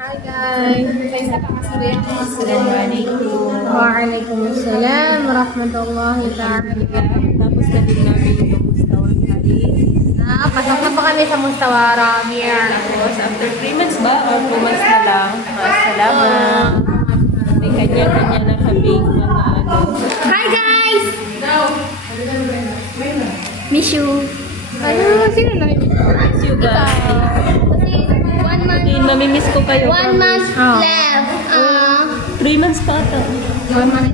Hi guys! Assalamualaikum. Waalaikumsalam warahmatullahi ta'ala. Tapos na din namin yung Mustawa Hari. Pasok na pa kami sa Mustawa Rabia. Tapos after 3 months ba? Or 2 months na lang. Salamat. May kanya-kanya na kaming mga Hi guys! Miss you. Ano? Sino na yun? Miss you guys. Kasi 1 month, Hindi, mamimiss ko kayo. 1 month Oh. left. 3 months pa ata. Bye-bye.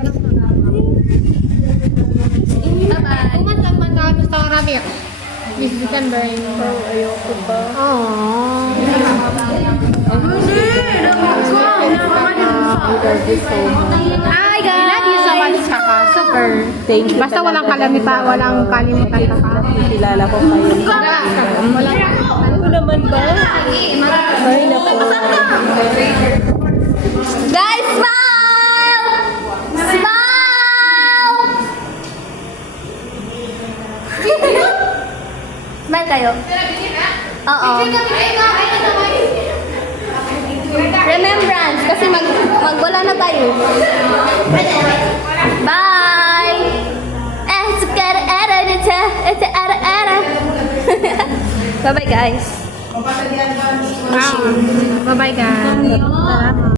Umat lang man sa Mustawa Rabia. This December. Ayoko pa. Aww. Hi guys! I love you so much, Kaka. Super. Thank you. Basta walang kalimutan Kaka. Kilala ko kayo. Wala. Ako naman ba? Ay, naku. Guys, smile! Smile! Smile kayo? Oo. Remembrance, kasi magwala na tayo. Bye! Bye-bye guys. Bye-bye guys. Salamat.